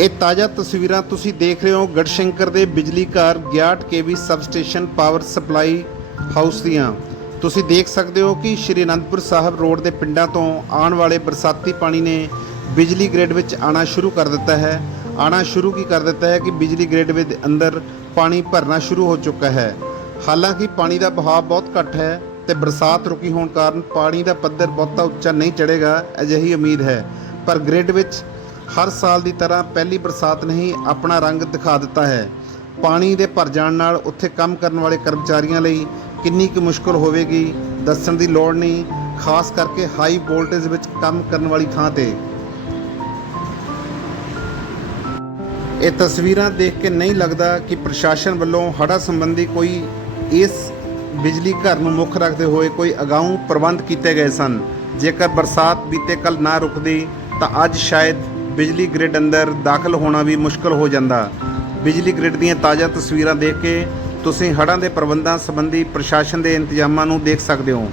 ਇਹ ਤਾਜ਼ਾ ਤਸਵੀਰਾਂ ਤੁਸੀਂ ਦੇਖ ਰਹੇ ਹੋ ਗੜਸ਼ੰਕਰ ਦੇ ਬਿਜਲੀ ਘਰ 61 KV substation power supply house ਦੀਆਂ। ਤੁਸੀਂ ਦੇਖ ਸਕਦੇ ਹੋ ਕਿ ਸ਼੍ਰੀ ਅਨੰਦਪੁਰ ਸਾਹਿਬ ਰੋਡ ਦੇ ਪਿੰਡਾਂ ਤੋਂ ਆਉਣ ਵਾਲੇ ਬਰਸਾਤੀ ਪਾਣੀ ਨੇ ਬਿਜਲੀ ਗ੍ਰਿਡ ਵਿੱਚ ਆਣਾ ਸ਼ੁਰੂ ਕਰ ਦਿੱਤਾ ਹੈ। ਆਣਾ ਸ਼ੁਰੂ ਕੀ ਕਰ ਦਿੱਤਾ ਹੈ ਕਿ ਬਿਜਲੀ ਗ੍ਰਿਡ ਵਿੱਚ ਅੰਦਰ ਪਾਣੀ ਭਰਨਾ ਸ਼ੁਰੂ ਹੋ ਚੁੱਕਾ ਹੈ। ਹਾਲਾਂਕਿ ਪਾਣੀ ਦਾ ਬਹਾਅ ਬਹੁਤ ਘੱਟ ਹੈ ਤੇ ਬਰਸਾਤ ਰੁਕੀ ਹੋਣ ਕਾਰਨ ਪਾਣੀ ਦਾ ਪੱਧਰ ਬਹੁਤਾ ਉੱਚਾ ਨਹੀਂ ਚੜ੍ਹੇਗਾ, ਅਜਿਹੀ ਉਮੀਦ ਹੈ। ਪਰ ਗ੍ਰਿਡ ਵਿੱਚ ਹਰ ਸਾਲ ਦੀ ਤਰ੍ਹਾਂ ਪਹਿਲੀ ਬਰਸਾਤ ਨਹੀਂ ਆਪਣਾ ਰੰਗ ਦਿਖਾ ਦਿੱਤਾ ਹੈ। ਪਾਣੀ ਦੇ ਭਰ ਜਾਣ ਨਾਲ ਉੱਥੇ ਕੰਮ ਕਰਨ ਵਾਲੇ ਕਰਮਚਾਰੀਆਂ ਲਈ ਕਿੰਨੀ ਕੁ ਮੁਸ਼ਕਲ ਹੋਵੇਗੀ ਦੱਸਣ ਦੀ ਲੋੜ ਨਹੀਂ, ਖਾਸ ਕਰਕੇ ਹਾਈ ਵੋਲਟੇਜ ਵਿੱਚ ਕੰਮ ਕਰਨ ਵਾਲੀ ਥਾਂ ਤੇ। ਇਹ ਤਸਵੀਰਾਂ ਦੇਖ ਕੇ ਨਹੀਂ ਲੱਗਦਾ ਕਿ ਪ੍ਰਸ਼ਾਸਨ ਵੱਲੋਂ ਹੜ੍ਹਾਂ ਸੰਬੰਧੀ ਕੋਈ ਇਸ ਬਿਜਲੀ ਘਰ ਨੂੰ ਮੁੱਖ ਰੱਖਦੇ ਹੋਏ ਕੋਈ ਅਗਾਊਂ ਪ੍ਰਬੰਧ ਕੀਤੇ ਗਏ ਸਨ। ਜੇਕਰ ਬਰਸਾਤ ਬੀਤੇ ਕੱਲ ਨਾ ਰੁਕਦੀ ਤਾਂ ਅੱਜ ਸ਼ਾਇਦ ਬਿਜਲੀ ਗ੍ਰਿਡ ਅੰਦਰ ਦਾਖਲ ਹੋਣਾ ਵੀ ਮੁਸ਼ਕਲ ਹੋ ਜਾਂਦਾ। ਬਿਜਲੀ ਗ੍ਰਿਡ ਦੀਆਂ ਤਾਜ਼ਾ ਤਸਵੀਰਾਂ ਦੇਖ ਕੇ ਤੁਸੀਂ ਹੜ੍ਹਾਂ ਦੇ ਪ੍ਰਬੰਧਾਂ ਸੰਬੰਧੀ ਪ੍ਰਸ਼ਾਸਨ ਦੇ ਇੰਤਜ਼ਾਮਾਂ ਨੂੰ ਦੇਖ ਸਕਦੇ ਹੋ।